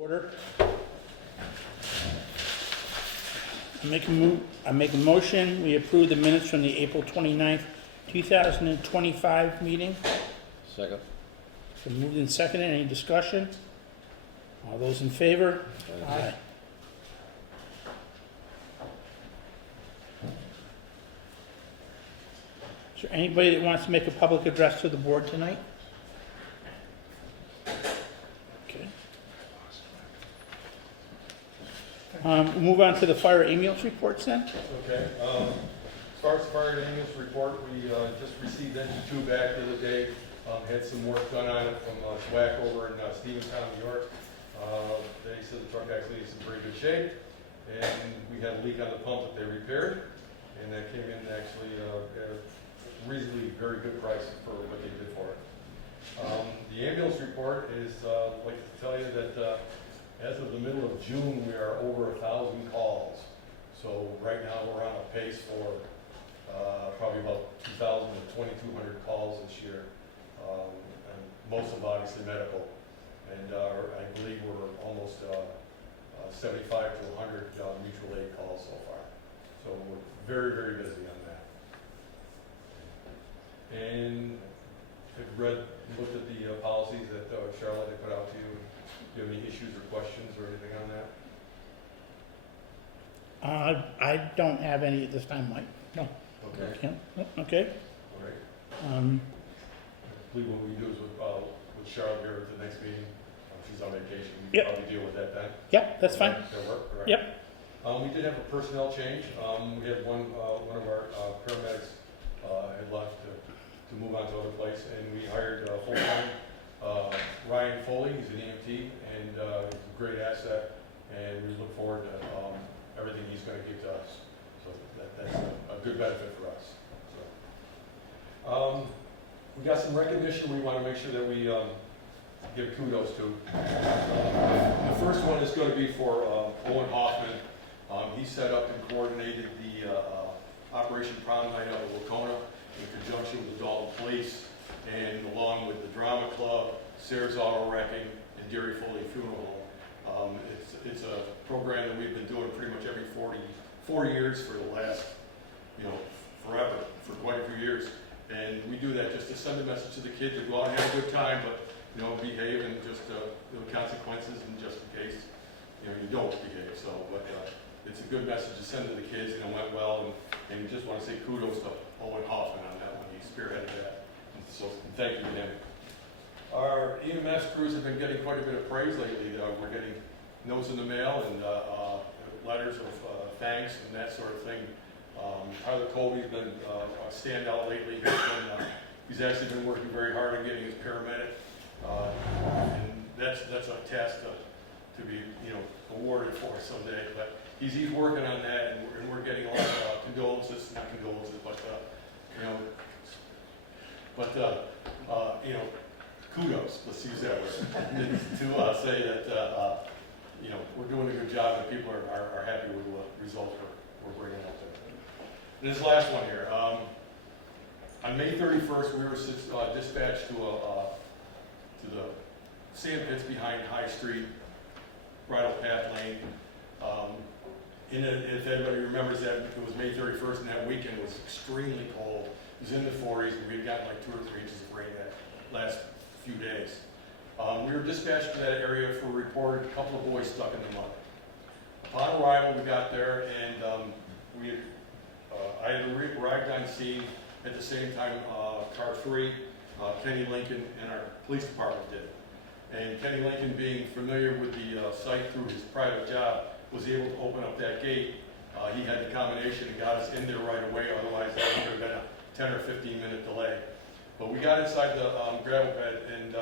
Order. I make a motion, we approve the minutes from the April 29th, 2025 meeting. Second. So moved and seconded, any discussion? All those in favor? Aye. Is there anybody that wants to make a public address to the board tonight? Okay. We'll move on to the fire ambulance reports then. Okay, as far as the fire ambulance report, we just received engine 2 back the other day. Had some work done on it from SWAC over in Stevenstown, New York. They said the truck actually is in pretty good shape, and we had a leak on the pump that they repaired, and that came in actually at a reasonably very good price for what they did for it. The ambulance report is, I'd like to tell you that as of the middle of June, we are over 1,000 calls. So right now we're on a pace for probably about 2,000 to 2,200 calls this year, and most of them obviously medical. And I believe we're almost 75 to 100 mutual aid calls so far. So we're very, very busy on that. And I've looked at the policies that Charlotte had put out to you. Do you have any issues or questions or anything on that? I don't have any at this time, Mike. No. Okay. Yeah. Okay. All right. I believe what we do is with Charlotte here at the next meeting. She's on vacation. We can probably deal with that then. Yeah, that's fine. That work? All right. Yep. We did have a personnel change. We had one of our paramedics had left to move on to other place, and we hired full-time Ryan Foley. He's an EMT, and he's a great asset, and we look forward to everything he's going to give to us. So that's a good benefit for us. So, we got some recognition we want to make sure that we give kudos to. The first one is going to be for Owen Hoffman. He set up and coordinated the Operation Prom Night out of Wacona in conjunction with the Dalton Police, and along with the Drama Club, Sayers Auto Wrecking, and Deary Foley Funeral Home. It's a program that we've been doing pretty much every 4 years for the last, forever, for quite a few years. And we do that just to send a message to the kids to go out and have a good time, but behave, and just consequences, and just in case you don't behave. So, but it's a good message to send to the kids, and it went well. And we just want to say kudos to Owen Hoffman on that one. He spearheaded that. And so thank you to him. Our EMS crews have been getting quite a bit of praise lately. We're getting notes in the mail and letters of thanks and that sort of thing. Tyler Colby's been a standout lately. He's actually been working very hard on getting his paramedic, and that's a task to be awarded for someday. But he's working on that, and we're getting a lot of condolences, not condolences, but kudos. Let's use that word to say that we're doing a good job, and people are happy with the results we're bringing out there. And this last one here. On May 31st, we were dispatched to the sand pits behind High Street, Bridle Path Lane. If anybody remembers that, it was May 31st, and that weekend was extremely cold. It was in the 40s, and we had gotten like 2 or 3 inches of rain that last few days. We were dispatched to that area for a report, a couple of boys stuck in the mud. Upon arrival, we got there, and I had arrived on scene at the same time Car 3, Kenny Lincoln, and our police department did. And Kenny Lincoln, being familiar with the site through his private job, was able to open up that gate. He had the combination and got us in there right away, otherwise that would have been a 10 or 15 minute delay. But we got inside the gravel bed, and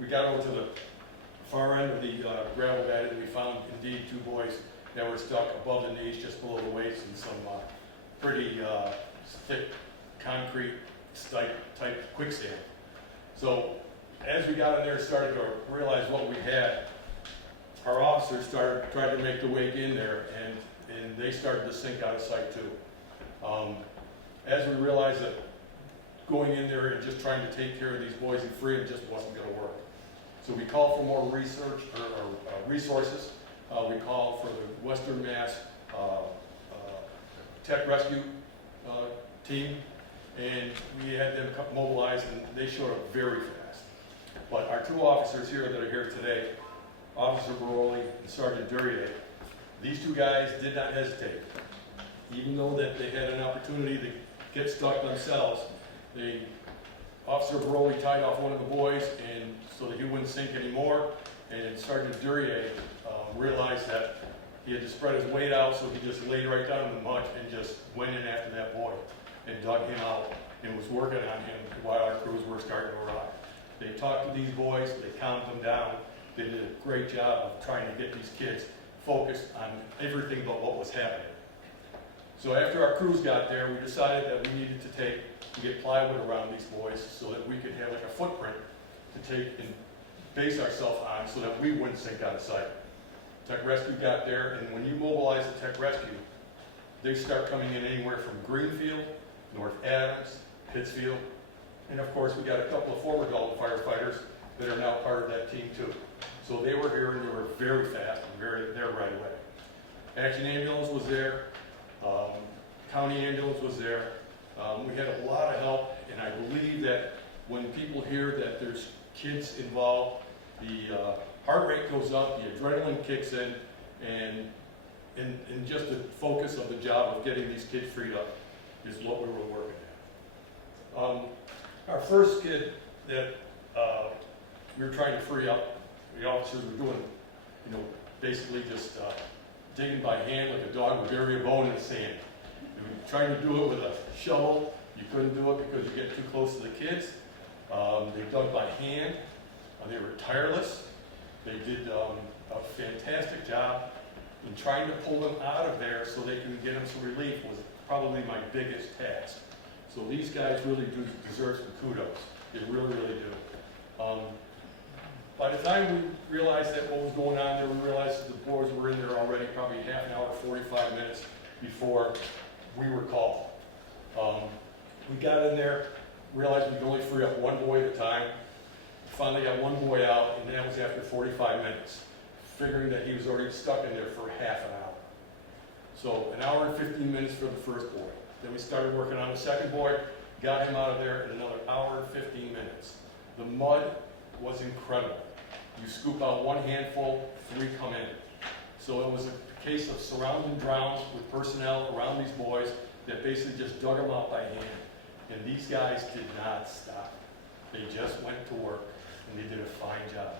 we got over to the far end of the gravel bed, and we found indeed 2 boys that were stuck above the knees, just below the waist, in some pretty thick concrete type quicksand. So as we got in there and started to realize what we had, our officers tried to make the wake in there, and they started to sink out of sight too. As we realized that going in there and just trying to take care of these boys and free them just wasn't going to work. So we call for more research or resources. We call for the Western Mass Tech Rescue team, and we had them mobilize, and they showed up very fast. But our two officers here that are here today, Officer Morais and Sergeant Duryea, these two guys did not hesitate. Even though that they had an opportunity to get stuck themselves, Officer Foley tied off one of the boys and so that he wouldn't sink anymore, and Sergeant Duryea realized that he had to spread his weight out, so he just laid right down in the mud and just went in after that boy and dug him out and was working on him while our crews were starting to arrive. They talked to these boys, they calmed them down, they did a great job of trying to get these kids focused on everything but what was happening. So after our crews got there, we decided that we needed to get plywood around these boys so that we could have like a footprint to take and base ourselves on so that we wouldn't sink out of sight. Tech Rescue got there, and when you mobilize the Tech Rescue, they start coming in anywhere from Greenfield, North Adams, Pittsfield, and of course we got a couple of former Dalton firefighters that are now part of that team too. So they were here and they were very fast and there right away. Action Ambulance was there, County Ambulance was there. We had a lot of help, and I believe that when people hear that there's kids involved, the heart rate goes up, the adrenaline kicks in, and just the focus of the job of getting these kids freed up is what we were working at. Our first kid that we were trying to free up, the officers were doing, basically just digging by hand like a dog would bury a bone in the sand. We were trying to do it with a shovel. You couldn't do it because you get too close to the kids. They dug by hand. They were tireless. They did a fantastic job in trying to pull them out of there so they can get them some relief was probably my biggest task. So these guys really do deserve some kudos. They really, really do. By the time we realized that what was going on there, we realized that the boys were in there already probably half an hour, 45 minutes before we were called. We got in there, realized we could only free up one boy at a time. Finally got one boy out, and that was after 45 minutes, figuring that he was already stuck in there for half an hour. So an hour and 15 minutes for the first boy. Then we started working on the second boy, got him out of there in another hour and 15 minutes. The mud was incredible. You scoop out one handful, 3 come in. So it was a case of surrounding drowns with personnel around these boys that basically just dug them out by hand. And these guys did not stop. They just went to work, and they did a fine job.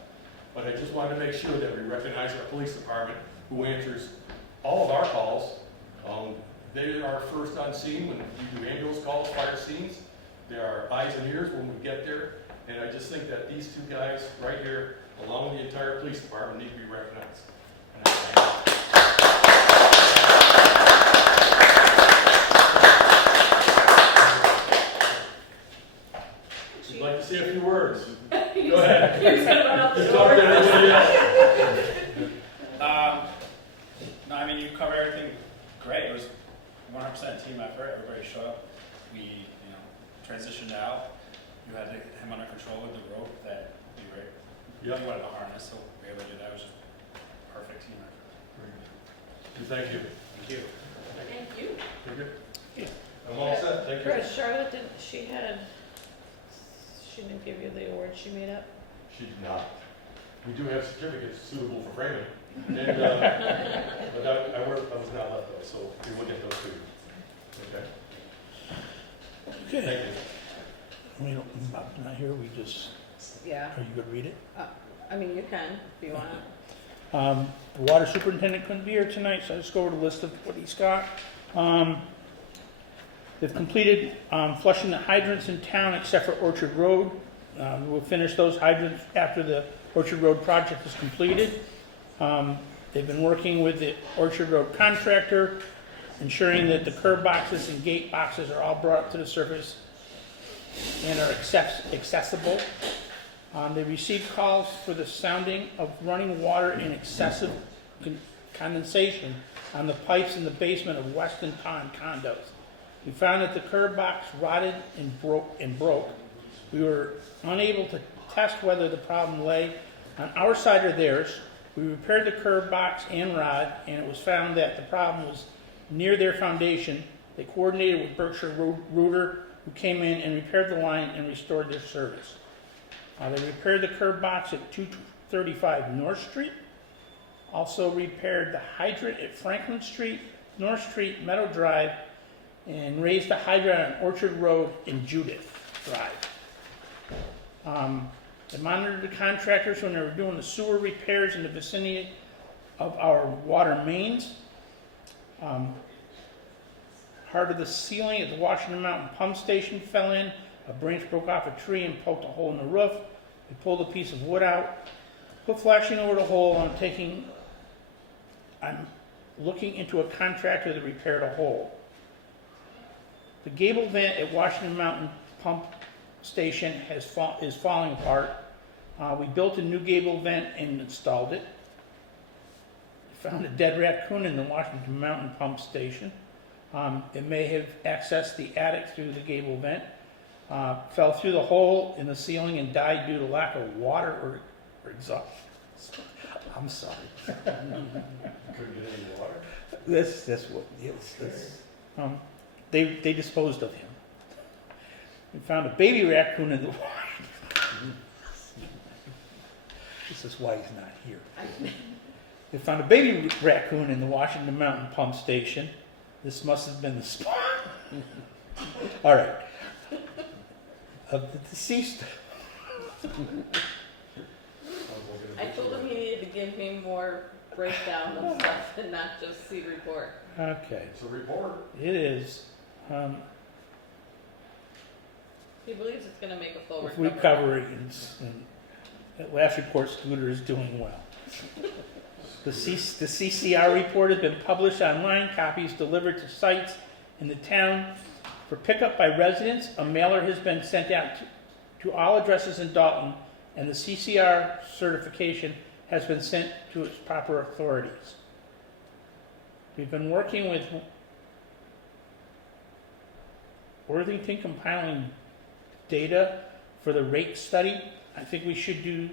But I just wanted to make sure that we recognize our police department, who answers all of our calls. They are first on scene when we do ambulance calls, fire scenes. They are eyes and ears when we get there. And I just think that these two guys right here, along with the entire police department, need to be recognized. And I thank you. You'd like to say a few words? Go ahead. He's gonna run out the You door. talk to everybody else. No, I mean, you covered everything great. It was 100% team effort. Everybody showed up. We, transitioned out. You had him under control with the rope. That would be great. Yep. You wanted to harness, so we were able to do that. It was just perfect team effort. Thank you. Thank you. Thank you. You're good? Yeah. I'm all set. Thank you. Chris, Charlotte didn't, she didn't give you the award she made up? She did not. We do have certificates suitable for framing. And, but I was not left though, so we will get those to you. Okay? Okay. Thank you. We don't, Bob's not here, we just, Yeah, are you gonna read it? I mean, you can, if you wanna. The water superintendent couldn't be here tonight, so I just go over the list of what he's got. They've completed flushing the hydrants in town except for Orchard Road. We'll finish those hydrants after the Orchard Road project is completed. They've been working with the Orchard Road contractor, ensuring that the curb boxes and gate boxes are all brought up to the surface and are accessible. They received calls for the sounding of running water and excessive condensation on the pipes in the basement of Weston Pond condos. We found that the curb box rotted and broke. We were unable to test whether the problem lay On our side or theirs, we repaired the curb box and rod, and it was found that the problem was near their foundation. They coordinated with Berkshire Rooter, who came in and repaired the line and restored their service. They repaired the curb box at 235 North Street. Also repaired the hydrant at Franklin Street, North Street, Meadow Drive, and raised the hydrant on Orchard Road and Judith Drive. They monitored the contractors when they were doing the sewer repairs in the vicinity of our water mains. Part of the ceiling at the Washington Mountain Pump Station fell in. A branch broke off a tree and poked a hole in the roof. They pulled a piece of wood out, put flashing over the hole. I'm looking into a contractor that repaired a hole. The gable vent at Washington Mountain Pump Station is falling apart. We built a new gable vent and installed it. We found a dead raccoon in the Washington Mountain Pump Station. It may have accessed the attic through the gable vent, fell through the hole in the ceiling and died due to lack of water or exhaust. I'm sorry. Couldn't get any water? That's what they disposed of him. We found a baby raccoon in the water. This is why he's not here. They found a baby raccoon in the Washington Mountain Pump Station. This must have been the spot. All right. Of the deceased. I told him he needed to give me more breakdown of stuff and not just see report. Okay. It's a report. It is. He believes it's gonna make a full With recovery. recovery, and at last report, Scooter is doing well. The CCR report has been published online, copies delivered to sites in the town for pickup by residents. A mailer has been sent out to all addresses in Dalton, and the CCR certification has been sent to its proper authorities. We've been working with Worthington compiling data for the rate study. I think we should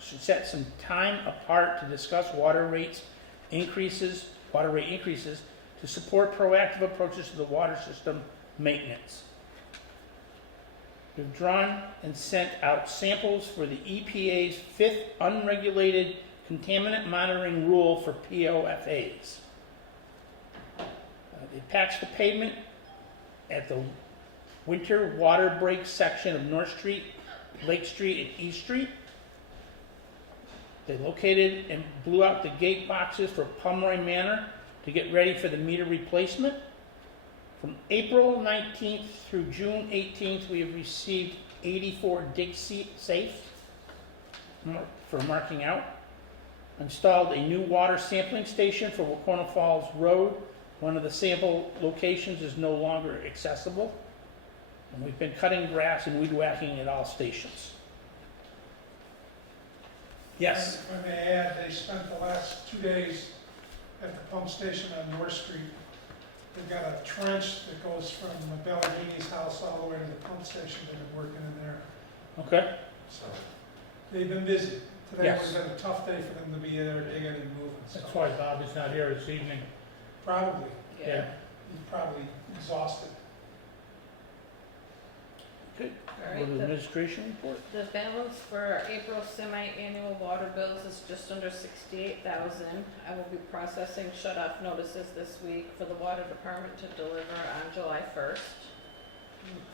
set some time apart to discuss water rate increases to support proactive approaches to the water system maintenance. We've drawn and sent out samples for the EPA's 5th unregulated contaminant monitoring rule for POFAs. They patched the pavement at the winter water break section of North Street, Lake Street, and East Street. They located and blew out the gate boxes for Pomeroy Manor to get ready for the meter replacement. From April 19th through June 18th, we have received 84 dig safes for marking out. Installed a new water sampling station for Wacona Falls Road. One of the sample locations is no longer accessible. And we've been cutting grass and weed whacking at all stations. Yes? If I may add, they spent the last 2 days at the pump station on North Street. They've got a trench that goes from Bellarmini's house all the way to the pump station. They've been working in there. Okay. So they've been busy. Today Yes. was a tough day for them to be there digging and moving. So That's why Bob is not here this evening. probably, Yeah. he's probably exhausted. Good. All Go right, to the administration report. the balance for our April semi-annual water bills is just under $68,000. I will be processing shut-off notices this week for the water department to deliver on July 1st.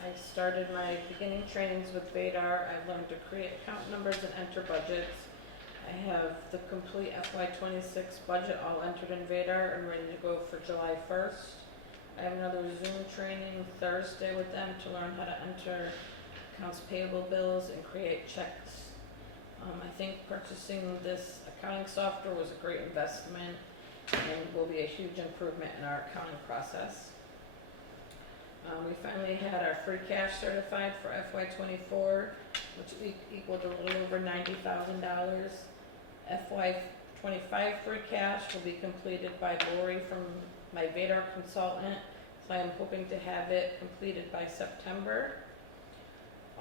I started my beginning trainings with Vadar. I've learned to create account numbers and enter budgets. I have the complete FY26 budget all entered in Vadar and ready to go for July 1st. I have another Zoom training Thursday with them to learn how to enter accounts payable bills and create checks. I think purchasing this accounting software was a great investment and will be a huge improvement in our accounting process. We finally had our free cash certified for FY24, which equaled a little over $90,000. FY25 free cash will be completed by Lori from my Vadar consultant, so I am hoping to have it completed by September.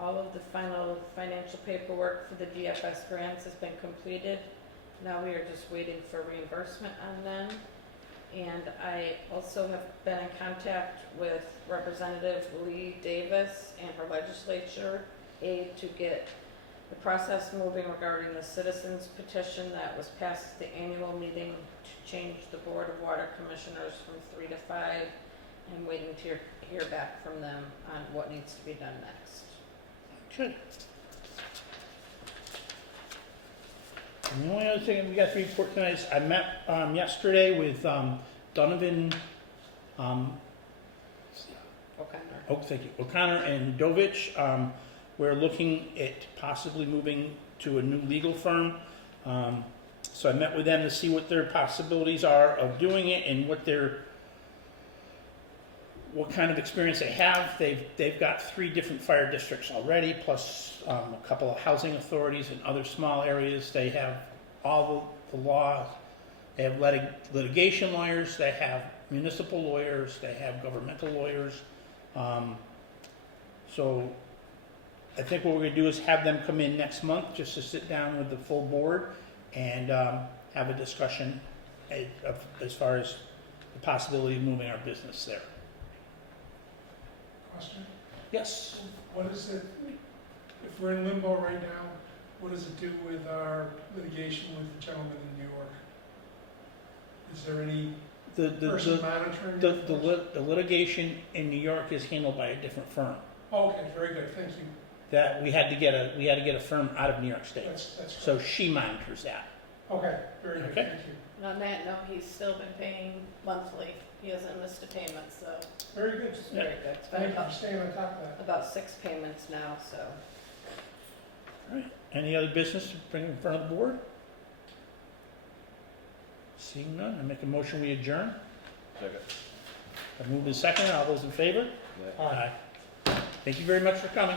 All of the final financial paperwork for the DFS grants has been completed. Now we are just waiting for reimbursement on them. And I also have been in contact with Representative Lee Davis and her legislature aide to get the process moving regarding the citizens petition that was passed at the annual meeting to change the Board of Water Commissioners from 3 to 5. I'm waiting to hear back from them on what needs to be done next. Good. And the only other thing we got to report tonight is I met yesterday with Donovan, Okay. O'Connor and Dovich. We're looking at possibly moving to a new legal firm. So I met with them to see what their possibilities are of doing it and what kind of experience they have. They've got 3 different fire districts already, plus a couple of housing authorities and other small areas. They have all the law. They have litigation lawyers. They have municipal lawyers. They have governmental lawyers. So I think what we're going to do is have them come in next month just to sit down with the full board and have a discussion as far as the possibility of moving our business there. Question? Yes. What is it, if we're in limbo right now, what does it do with our litigation with the gentleman in New York? Is there any person monitoring? The litigation in New York is handled by a different firm. Oh, okay, very good, thank you. That we had to get a firm out of New York State. That's So she monitors that. okay, very good, Okay. thank you. On that note, he's still been paying monthly. He hasn't missed a payment, so Very good. it's very good. It's been Thank you for staying on top of that. about 6 payments now, so. All right. Any other business to bring in front of the board? Seeing none, I make a motion we adjourn. Second. I move in second. All those in favor? Aye. Thank you very much for coming.